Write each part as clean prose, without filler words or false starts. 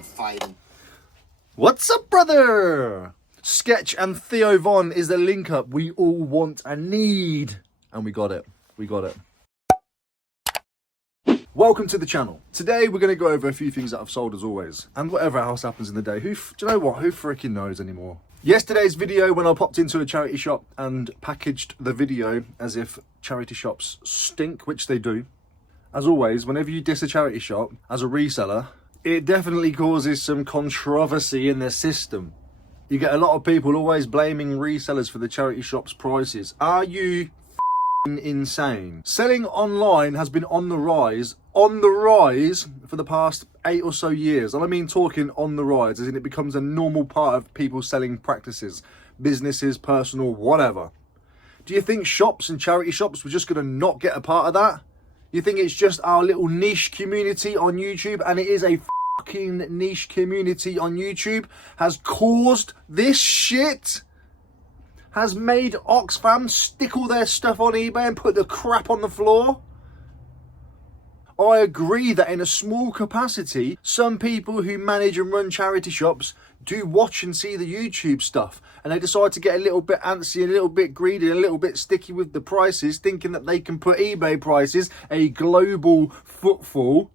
I'm fighting. What's up, brother? Sketch and Theo Von is the link up we all want and need. And we got it. We got it. Welcome to the channel. Today we're going to go over a few things that I've sold as always. And whatever else happens in the day. Do you know what? Who freaking knows anymore? Yesterday's video when I popped into a charity shop and packaged the video as if charity shops stink, which they do. As always, whenever you diss a charity shop as a reseller, it definitely causes some controversy in the system. You get a lot of people always blaming resellers for the charity shop's prices. Are you insane? Selling online has been on the rise for the past 8 or so years. And I mean talking on the rise, as in it becomes a normal part of people's selling practices, businesses, personal, whatever. Do you think shops and charity shops were just going to not get a part of that? You think it's just our little niche community on YouTube, and it is a fucking niche community on YouTube, has caused this shit? Has made Oxfam stick all their stuff on eBay and put the crap on the floor? I agree that in a small capacity, some people who manage and run charity shops do watch and see the YouTube stuff, and they decide to get a little bit antsy, a little bit greedy, a little bit sticky with the prices, thinking that they can put eBay prices, a global footfall,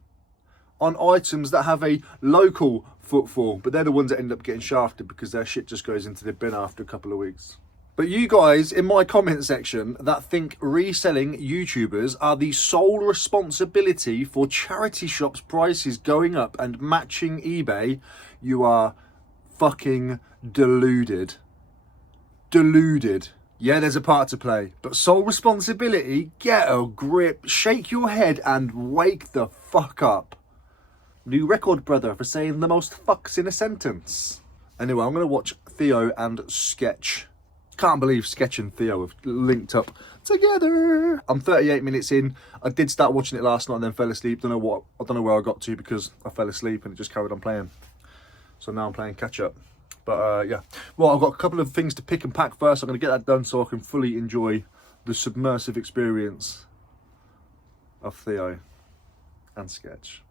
on items that have a local footfall. But they're the ones that end up getting shafted because their shit just goes into the bin after a couple of weeks. But you guys in my comment section that think reselling YouTubers are the sole responsibility for charity shops' prices going up and matching eBay, you are fucking deluded. Deluded. Yeah, there's a part to play, but sole responsibility? Get a grip, shake your head and wake the fuck up. New record, brother, for saying the most fucks in a sentence. Anyway, I'm going to watch Theo and Sketch. Can't believe Sketch and Theo have linked up together. I'm 38 minutes in. I did start watching it last night and then fell asleep. I don't know where I got to because I fell asleep and it just carried on playing. So now I'm playing catch up. But yeah. Well, I've got a couple of things to pick and pack first. I'm going to get that done so I can fully enjoy the submersive experience of Theo and Sketch.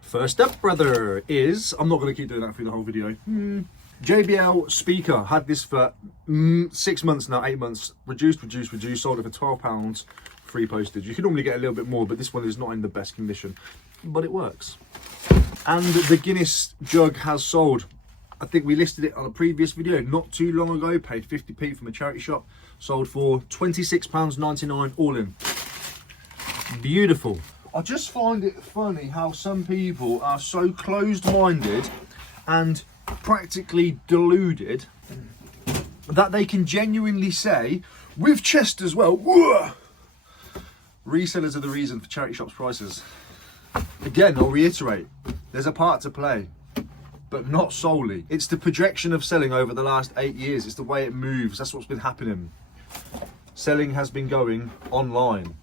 First up, brother, is... I'm not going to keep doing that through the whole video. JBL speaker. Had this for 6 months now, 8 months. Reduced. Sold it for £12, free postage. You can normally get a little bit more, but this one is not in the best condition. But it works. And the Guinness jug has sold. I think we listed it on a previous video not too long ago. Paid 50p from a charity shop. Sold for £26.99 all in. Beautiful. I just find it funny how some people are so closed-minded and practically deluded that they can genuinely say, with chest as well, whoa, resellers are the reason for charity shops' prices. Again, I'll reiterate, there's a part to play, but not solely. It's the projection of selling over the last 8 years. It's the way it moves. That's what's been happening. Selling has been going online.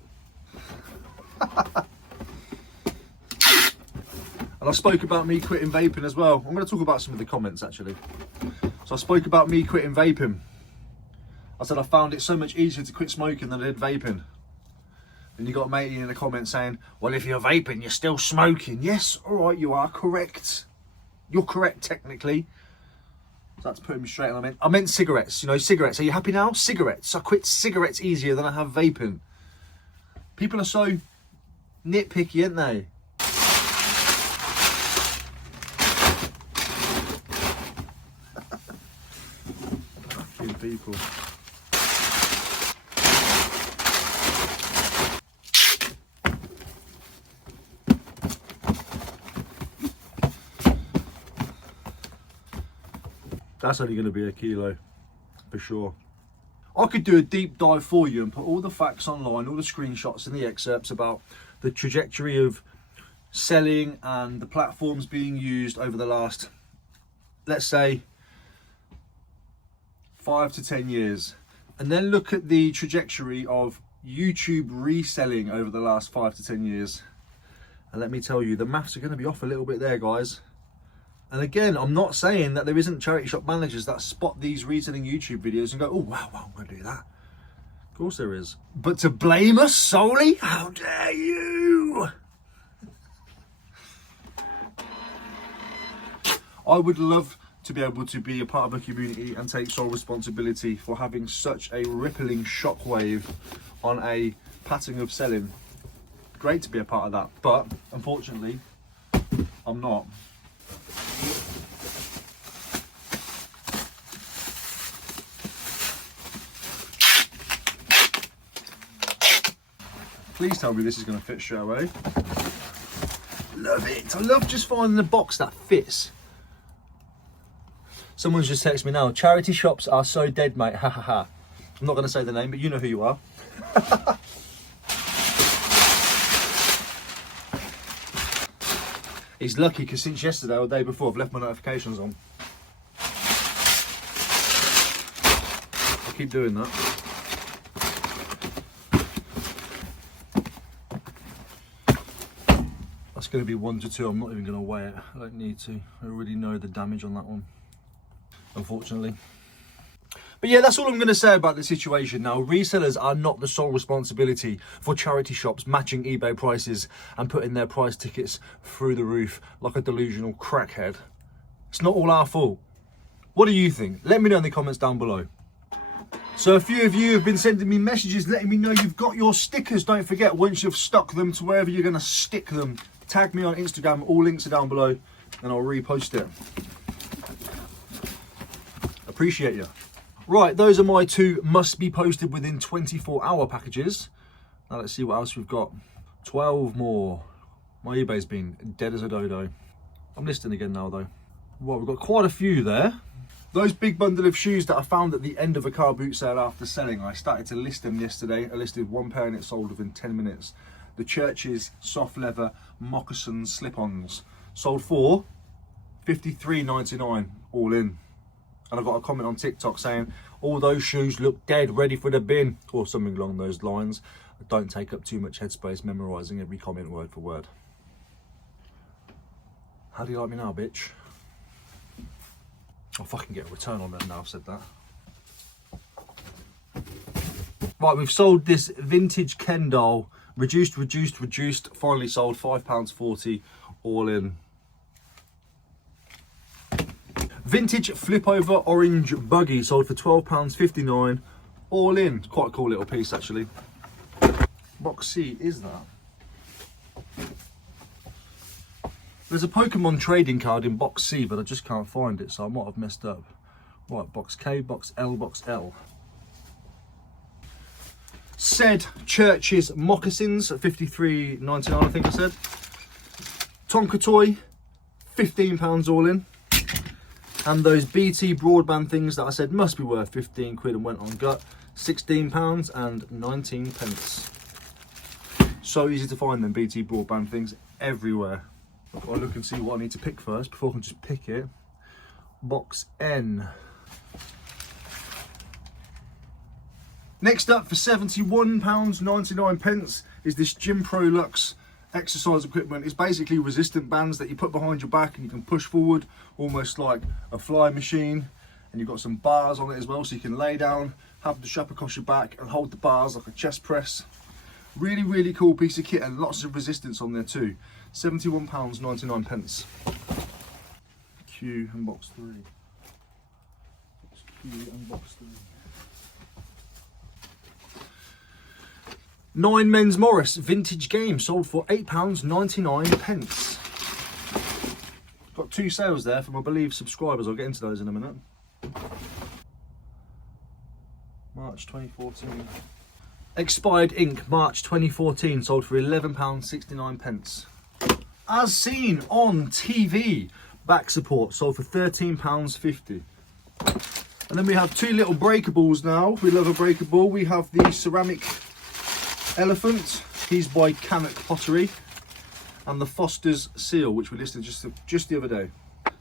And I spoke about me quitting vaping as well. I'm going to talk about some of the comments actually. So I spoke about me quitting vaping. I said I found it so much easier to quit smoking than I did vaping. And you got a matey in the comments saying, well, if you're vaping, you're still smoking. Yes, all right, you are correct. You're correct technically. So that's putting me straight on. I meant cigarettes, you know, cigarettes. Are you happy now? Cigarettes. I quit cigarettes easier than I have vaping. People are so nitpicky, aren't they? People. That's only going to be a kilo for sure. I could do a deep dive for you and put all the facts online, all the screenshots and the excerpts about the trajectory of selling and the platforms being used over the last, let's say, 5 to 10 years, and then look at the trajectory of YouTube reselling over the last 5 to 10 years. And let me tell you, the maths are going to be off a little bit there, guys. And again, I'm not saying that there isn't charity shop managers that spot these reselling YouTube videos and go, oh wow, I'm going to do that. Of course there is. But to blame us solely? How dare you? I would love to be able to be a part of a community and take sole responsibility for having such a rippling shockwave on a pattern of selling. Great to be a part of that, but unfortunately, I'm not. Please tell me this is going to fit straight away. Love it. I love just finding a box that fits. Someone's just texted me now. Charity shops are so dead, mate. Ha ha ha. I'm not going to say the name, but you know who you are. He's lucky because since yesterday or the day before, I've left my notifications on. I'll keep doing that. That's going to be 1 to 2. I'm not even going to weigh it. I don't need to. I already know the damage on that one, unfortunately. But yeah, that's all I'm going to say about the situation now. Resellers are not the sole responsibility for charity shops matching eBay prices and putting their price tickets through the roof like a delusional crackhead. It's not all our fault. What do you think? Let me know in the comments down below. So a few of you have been sending me messages letting me know you've got your stickers. Don't forget, once you've stuck them to wherever you're going to stick them, tag me on Instagram. All links are down below and I'll repost it. Appreciate you. Right, those are my 2 must be posted within 24-hour packages. Now let's see what else we've got. 12 more. My eBay's been dead as a dodo. I'm listing again now though. Well, we've got quite a few there. Those big bundle of shoes that I found at the end of a car boot sale after selling, I started to list them yesterday. I listed 1 pair and it sold within 10 minutes. The Church's soft leather moccasin slip-ons sold for $53.99 all in. And I got a comment on TikTok saying, all those shoes look dead, ready for the bin, or something along those lines. Don't take up too much headspace memorising every comment word for word. How do you like me now, bitch? I'll fucking get a return on that now I've said that. Right, we've sold this vintage Ken doll. Reduced. Finally sold, £5.40 all in. Vintage flip over orange buggy sold for £12.59 all in. Quite a cool little piece actually. Box C is that? There's a Pokemon trading card in box C, but I just can't find it, so I might have messed up. Right, box K, box L, box L. Said Church's moccasins at $53.99, I think I said. Tonka toy, £15 all in. And those BT broadband things that I said must be worth 15 quid and went on gut, £16 and 19 pence. So easy to find them BT broadband things everywhere. I've got to look and see what I need to pick first before I can just pick it. Box N. Next up for £71.99 is this Gym Pro Luxe exercise equipment. It's basically resistant bands that you put behind your back and you can push forward almost like a fly machine, and you've got some bars on it as well, so you can lay down, have the strap across your back and hold the bars like a chest press. Really cool piece of kit and lots of resistance on there too. £71.99. Q and box 3. Q and box 3. 9 Men's Morris vintage game sold for £8.99. Got 2 sales there from, I believe, subscribers. I'll get into those in a minute. March 2014. Expired ink, March 2014, sold for £11.69. As seen on TV, back support sold for £13.50. And then we have 2 little breakables now. We love a breakable. We have the ceramic elephant, he's by Cameo Pottery, and the Foster's seal, which we listed just the other day.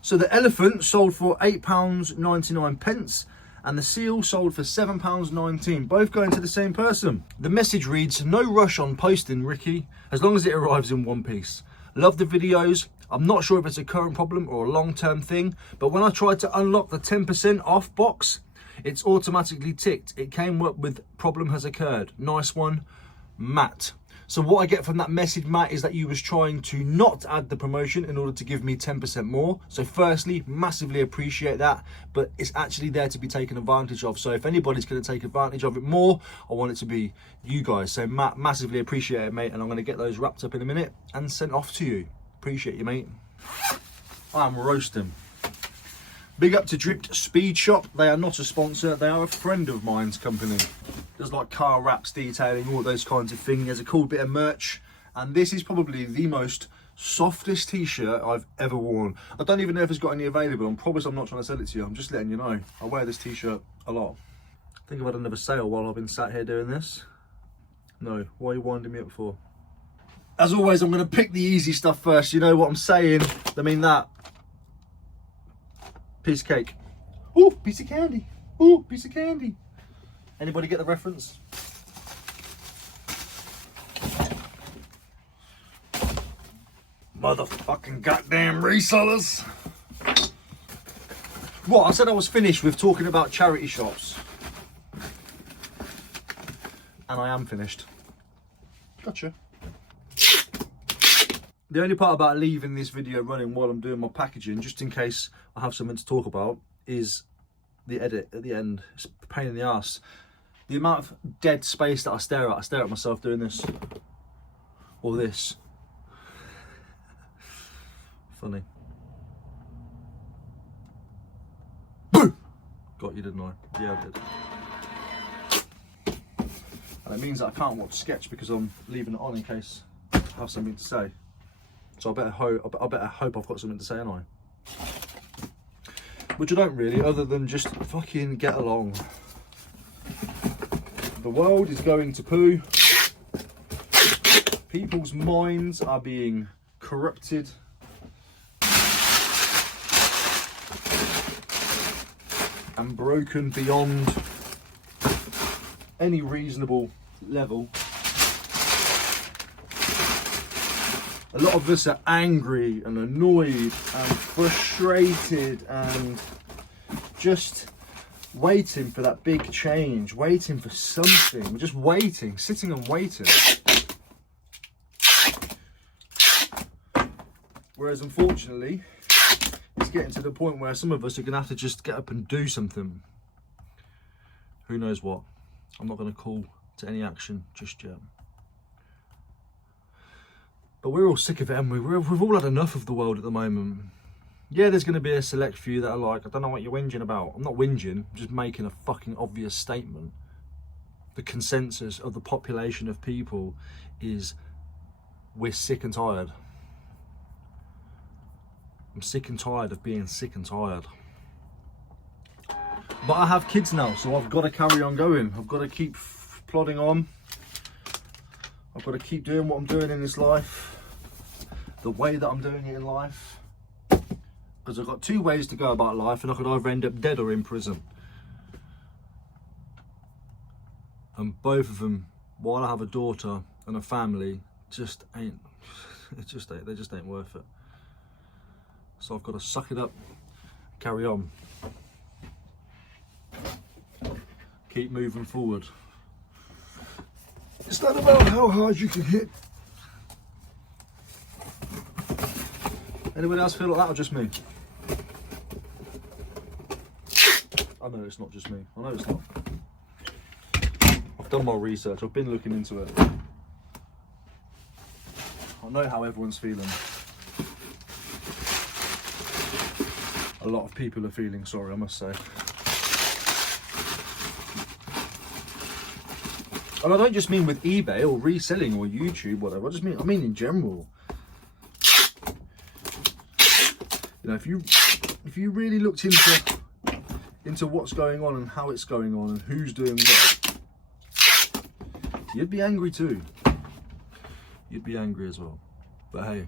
So the elephant sold for £8.99 and the seal sold for £7.19, both going to the same person. The message reads, no rush on posting, Ricky, as long as it arrives in one piece. Love the videos. I'm not sure if it's a current problem or a long-term thing, but when I tried to unlock the 10% off box, it's automatically ticked. It came up with problem has occurred. Nice one, Matt. So what I get from that message, Matt, is that you was trying to not add the promotion in order to give me 10% more. So firstly, massively appreciate that, but it's actually there to be taken advantage of. So if anybody's going to take advantage of it more, I want it to be you guys. So Matt, massively appreciate it, mate. And I'm going to get those wrapped up in a minute and sent off to you. Appreciate you, mate. I'm roasting. Big up to Dripped Speed Shop. They are not a sponsor, they are a friend of mine's company. There's like car wraps, detailing, all those kinds of things. There's a cool bit of merch, and this is probably the most softest t-shirt I've ever worn. I don't even know if it's got any available. I promise I'm not trying to sell it to you, I'm just letting you know. I wear this t-shirt a lot. I think I've had another sale while I've been sat here doing this. No, why are you winding me up for? As always, I'm going to pick the easy stuff first. You know what I'm saying? I mean that. Piece of cake. Ooh, piece of candy. Ooh, piece of candy. Anybody get the reference? Motherfucking goddamn resellers. What? I said I was finished with talking about charity shops. And I am finished. Gotcha. The only part about leaving this video running while I'm doing my packaging, just in case I have something to talk about, is the edit at the end. It's a pain in the ass. The amount of dead space that I stare at myself doing this. Or this. Funny. Boo! Got you, didn't I? Yeah, I did. And it means that I can't watch sketch because I'm leaving it on in case I have something to say. So I better hope I've got something to say, ain't I? Which I don't really, other than just fucking get along. The world is going to poo. People's minds are being corrupted. And broken beyond any reasonable level. A lot of us are angry and annoyed and frustrated and just waiting for that big change, waiting for something. We're just waiting, sitting and waiting. Whereas unfortunately, it's getting to the point where some of us are going to have to just get up and do something. Who knows what? I'm not going to call to any action just yet. But we're all sick of it, and we've all had enough of the world at the moment. Yeah, there's going to be a select few that are like, I don't know what you're whinging about. I'm not whinging, I'm just making a fucking obvious statement. The consensus of the population of people is we're sick and tired. I'm sick and tired of being sick and tired. But I have kids now, so I've got to carry on going. I've got to keep plodding on. I've got to keep doing what I'm doing in this life, the way that I'm doing it in life. Because I've got two ways to go about life, and I could either end up dead or in prison. And both of them, while I have a daughter and a family, just ain't, they just ain't worth it. So I've got to suck it up, carry on. Keep moving forward. It's not about how hard you can hit. Anybody else feel like that, or just me? I know it's not just me. I know it's not. I've done my research. I've been looking into it. I know how everyone's feeling. A lot of people are feeling sorry, I must say. And I don't just mean with eBay or reselling or YouTube, whatever. I mean in general. You know, if you really looked into what's going on and how it's going on and who's doing what, you'd be angry too. You'd be angry as well. But hey,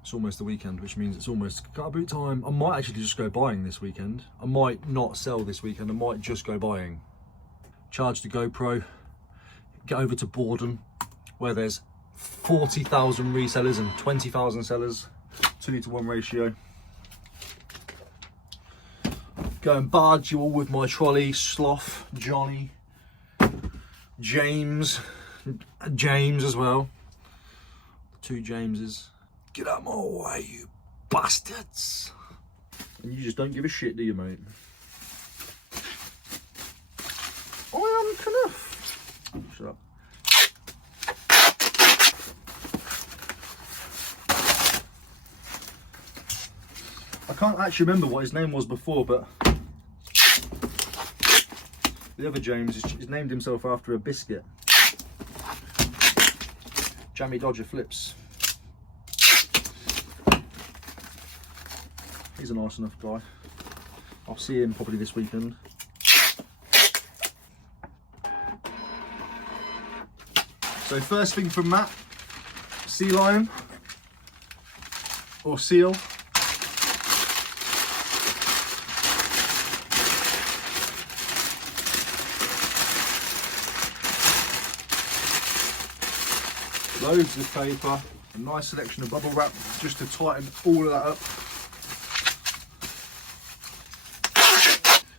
it's almost the weekend, which means it's almost car boot time. I might actually just go buying this weekend. I might not sell this weekend. I might just go buying. Charge the GoPro, get over to Borden, where there's 40,000 resellers and 20,000 sellers, 2:1 ratio. Go and barge you all with my trolley, Sloth, Johnny, James, James as well. Two Jameses. Get out of my way, you bastards. And you just don't give a shit, do you, mate? I am Knuff. Shut up. I can't actually remember what his name was before, but the other James has named himself after a biscuit. Jammy Dodger Flips. He's a nice enough guy. I'll see him probably this weekend. So first thing from Matt, sea lion or seal. Loads of paper, a nice selection of bubble wrap just to tighten all of that up.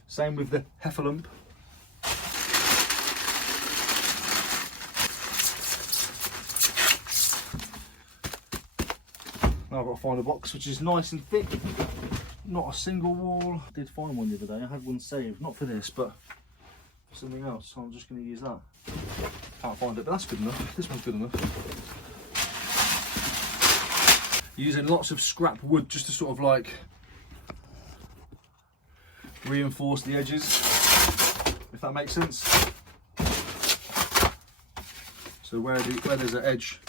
Same with the heffalump. Now I've got to find a box which is nice and thick, not a single wall. I did find one the other day, I had one saved, not for this but for something else, so I'm just going to use that. Can't find it, but that's good enough. This one's good enough. Using lots of scrap wood just to sort of like reinforce the edges, if that makes sense. So where there's an edge,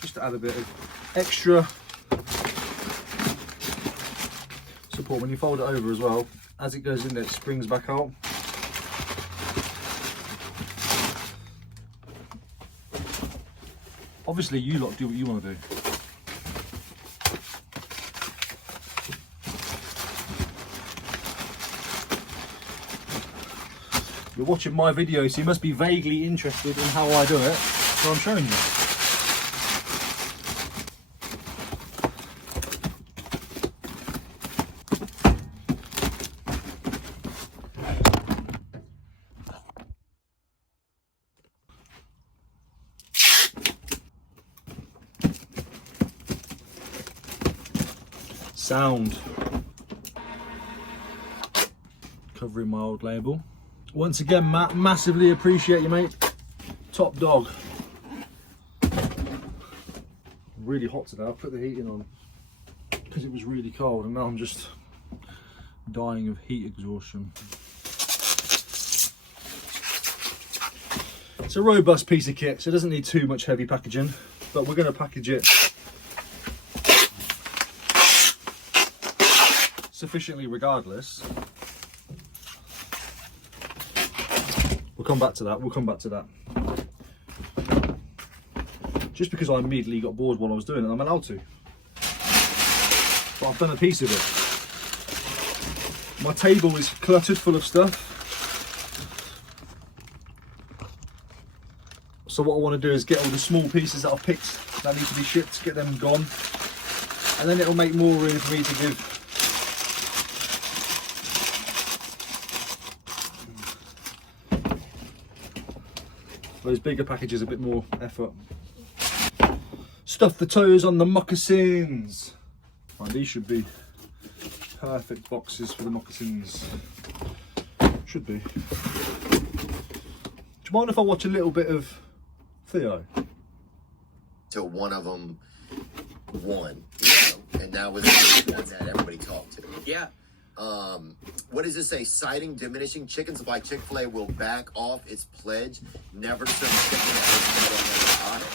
just to add a bit of extra support. When you fold it over as well, as it goes in there, it springs back out. Obviously you lot do what you want to do. You're watching my video, so you must be vaguely interested in how I do it, so I'm showing you. Sound. Covering my old label. Once again, Matt, massively appreciate you, mate. Top dog. Really hot today. I put the heating on because it was really cold, and now I'm just dying of heat exhaustion. It's a robust piece of kit, so it doesn't need too much heavy packaging, but we're going to package it sufficiently regardless. We'll come back to that, we'll come back to that. Just because I immediately got bored while I was doing it, I'm allowed to. But I've done a piece of it. My table is cluttered full of stuff. So what I want to do is get all the small pieces that I've picked that need to be shipped, get them gone. And then it'll make more room for me to give those bigger packages a bit more effort. Stuff the toes on the moccasins. Oh, these should be perfect boxes for the moccasins. Should be. Do you mind if I watch a little bit of Theo? Till one of them won, you know? And that was the one that everybody talked to. Yeah. What does it say? Citing diminishing chicken supply, Chick-fil-A will back off its pledge never to serve chicken that was made on the audit.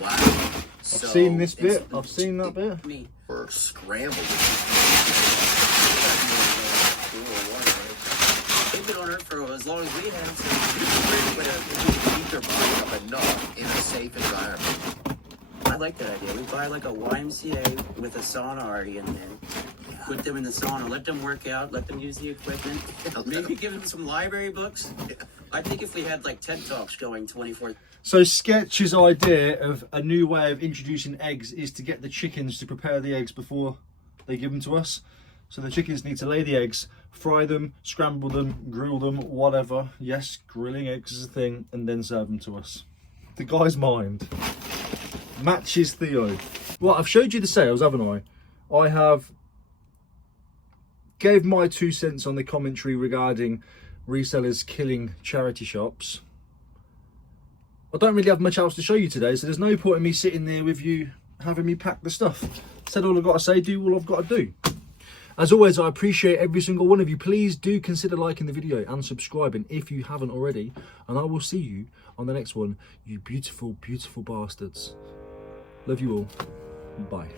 Wow. I've seen this bit. I've seen that bit. Me. Or scrambled. They've been on it for as long as we have. So Keep their body up enough in a safe environment. I like that idea. We buy like a YMCA with a sauna already in there. Put them in the sauna, let them work out, let them use the equipment. Maybe give them some library books. I think if we had like TED Talks going 24. So Sketch's idea of a new way of introducing eggs is to get the chickens to prepare the eggs before they give them to us. So the chickens need to lay the eggs, fry them, scramble them, grill them, whatever. Yes, grilling eggs is a thing, and then serve them to us. The guy's mind matches Theo. Well, I've showed you the sales, haven't I? I have gave my 2 cents on the commentary regarding resellers killing charity shops. I don't really have much else to show you today, so there's no point in me sitting there with you having me pack the stuff. Said all I've got to say, do all I've got to do. As always, I appreciate every single one of you. Please do consider liking the video and subscribing if you haven't already. And I will see you on the next one, you beautiful, beautiful bastards. Love you all. Bye.